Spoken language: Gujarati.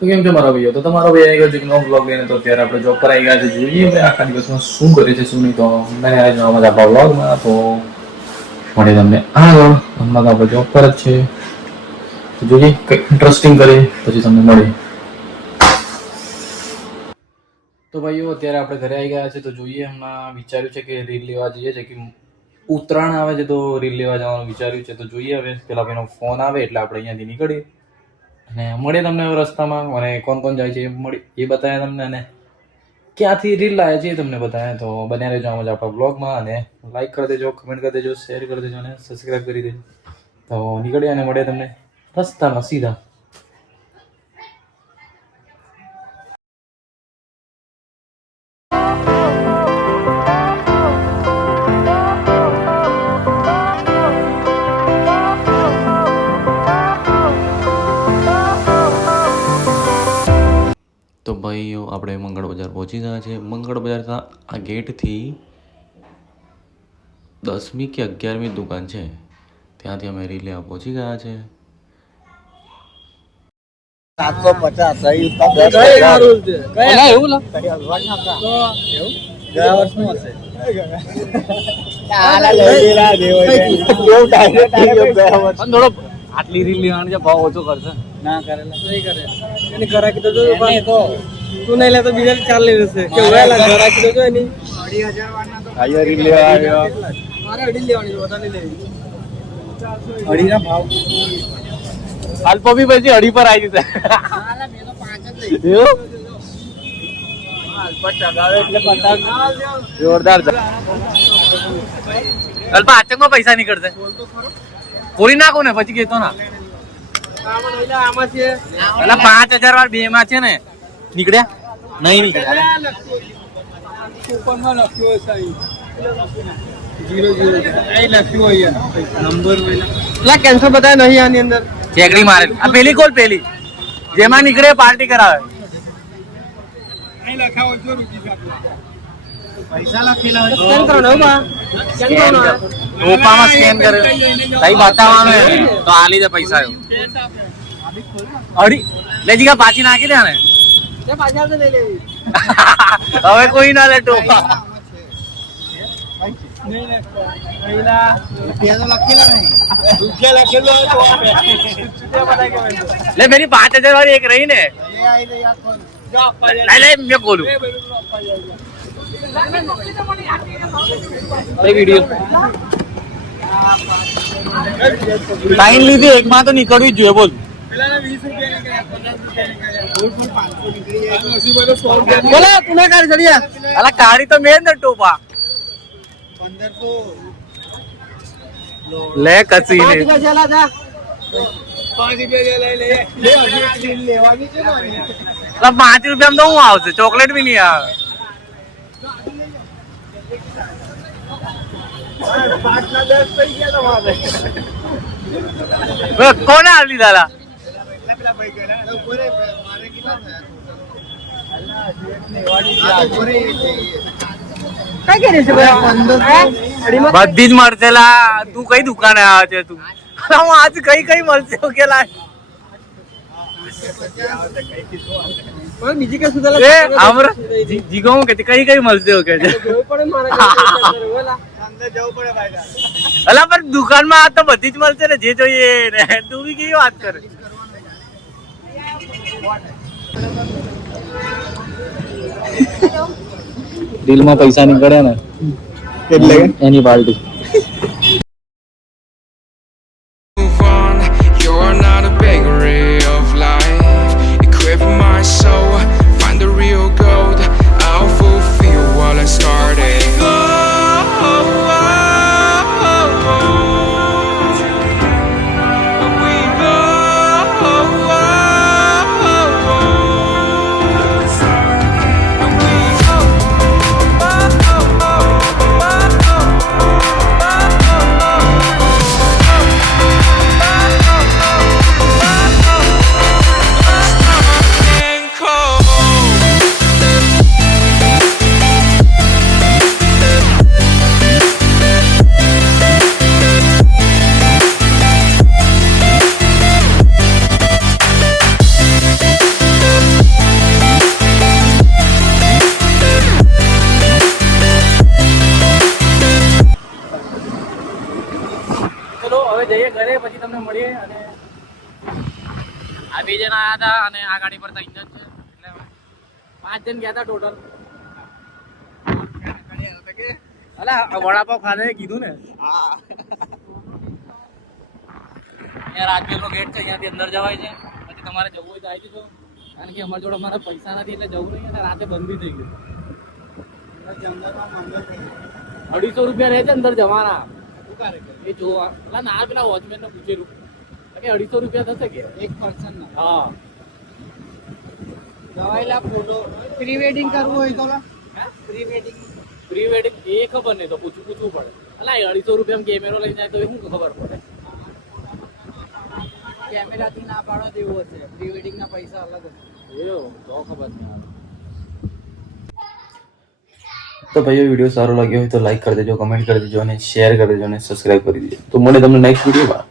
તો કેમ કે મારો ભાઈઓ તો તમારો ભાઈ આવી ગયો છે નવો બ્લોગ લઈને. તો અત્યારે આપણે જોબ પર આવી ગયા છે. જોઈએ ભાઈ આખા દિવસમાં શું કરે છે શું નહીં. તો મને આવી જવા મજા આપણા બ્લોગમાં. તો મળે તમને આગળ. હમણાં તો આપણે જોબ પર જ છે. તો જોઈએ કંઈક ઇન્ટરેસ્ટિંગ કરે પછી તમને મળે. તો ભાઈઓ અત્યારે આપણે ઘરે આવી ગયા છે. તો જોઈએ હમણાં વિચાર્યું છે કે રીલ લેવા જઈએ છે કે ઉત્તરાયણ આવે છે તો રીલ લેવા જવાનું વિચાર્યું છે. તો જોઈએ હવે પેલા ભાઈનો ફોન આવે એટલે આપણે અહીંયાથી નીકળીએ અને મળીએ તમને હવે રસ્તામાં. અને કોણ કોણ જાય છે એ બતાવ્યા તમને અને ક્યાંથી રીલ લાવ્યા છે એ તમને બતાવ્યા. તો બન્યા રહેજો આમ જ આપણા બ્લોગમાં અને લાઈક કરી દેજો, કમેન્ટ કરી દેજો, શેર કરી દેજો અને સબસ્ક્રાઈબ કરી દેજો. તો નીકળીએ અને મળીએ તમને રસ્તામાં સીધા. તો ભાઈઓ આપણે મંગળ બજાર પહોંચી ગયા છે. મંગળ બજારના આ ગેટથી 10મી કે 11મી દુકાન છે ત્યાંથી અમે રીલ લેવા પહોંચી ગયા છે. 750 આટલી રીલ લેવાની છે, ભાવ ઓછો કરશે ના કરેલા નહીં કરે એની ઘરાકી તો જો તું નહીં લે તો બીજા 4 લઈ લેશે કે ઓલા ઘરાકી તો જો એની 2,000 વાળના તો આયા રીલ લેવા આવ્યો મારે અડી લેવાની છે વધારે લેવી અડી ના ભાવ અલ્પો બી પછી અડી પર આવી જશે હાલા મેં તો 5 જ લઈ એવું અલ્પા ચગાવે એટલે પતંગ જોરદાર અલ્પા આચકમાં પૈસા નીકળશે કોરી નાખો ને પછી કેતો ના આમાં છે પેલા 5,000 વાર 2 માં છે ને નીકળ્યા નહીં નીકળ્યા કૂપનમાં લખ્યો છે 00 અહીં લખ્યું હોય નંબર પેલા કેન્સલ બતાવે નહીં આની અંદર ચેકડી મારે આ પેલી કોલ પેલી જેમાં નીકળે પાર્ટી કરાવે અહીં લખાવો જો રૂકી પૈસા લખેલા હોય સ્કેન કરો ને બા સ્કેન કરો ઓપામાં સ્કેન કરે કઈ બતાવવાનું તો આલી દે પૈસા અડી લેજી કા પાછી નાખી દે ને તે પાછી આવશે લઈ લેવી હવે કોઈ ના લે ટોપા નહીં લે પહેલા રૂપિયા તો લખેલા નહીં રૂપિયા લખેલું હોય તો આપે બતાય કે લે મેરી 5,000 વાળી એક રહી ને લે આઈ લે યાર કોણ લે મેં બોલું લાઈન લીધી એક માં તો નીકળવી જ જોઈએ બોલ બોલો તું ના કાઢી ચડિયા અલા કાઢી તો મેં ને ટોપા 1500 લે કસી ને 5 રૂપિયા તો હું આવશે ચોકલેટ બી નહીં આવે કોને આલી દાદા બધી જ મળશેલા તું કઈ દુકાને આવે છે તું હું આજ કઈ કઈ મળશે કેલા બીજી કઈ સુધા જીગો હું કે કઈ કઈ મળશે કે છે અલા પણ દુકાનમાં આ તો બધી જ મળશે ને જે જોઈએ ને તું બી કેવી વાત કરે દિલમાં પૈસા નીકળ્યા ને એટલે એની પાર્ટી તમને મળીએ. અને આ બે જણા આવ્યા હતા અને આ ગાડી પર 3 જણ છે, એટલે 5 જણ ગયા હતા ટોટલ. અલા વડાપાવ ખાધે કીધું ને. અહીંયા રાજમહેલનો ગેટ છે, અહીંયાથી અંદર જવાય છે. પછી તમારે જવું હોય તો આવી જજો, કારણ કે અમારી જોડે અમારા પૈસા નથી એટલે જવું નહીં. અને રાતે બંધ બી થઈ ગયું. 250 રૂપિયા રહે છે અંદર જવાના. એ જોવા પેલા ના પેલા વોચમેન ને પૂછેલું કે 250 રૂપિયા થશે કે એક પર્સન ના. હા દવાઈલા ફોટો પ્રી વેડિંગ કરવું હોય તો પ્રી વેડિંગ એ ખબર નહીં, તો પૂછવું પડે. અલા 250 રૂપિયા કેમેરો લઈને જાય તો એ શું ખબર પડે. કેમેરાથી ના પાડો તેવું હશે, પ્રી વેડિંગ ના પૈસા અલગ હશે. એવું તો ખબર નહીં. તો ભાઈઓ વિડીયો સારો લાગ્યો હોય તો લાઈક કરી દેજો, કમેન્ટ કરી દેજો અને શેર કરી દેજો અને સબસ્ક્રાઇબ કરી દેજો. તો મળે તમને નેક્સ્ટ વિડીયોમાં.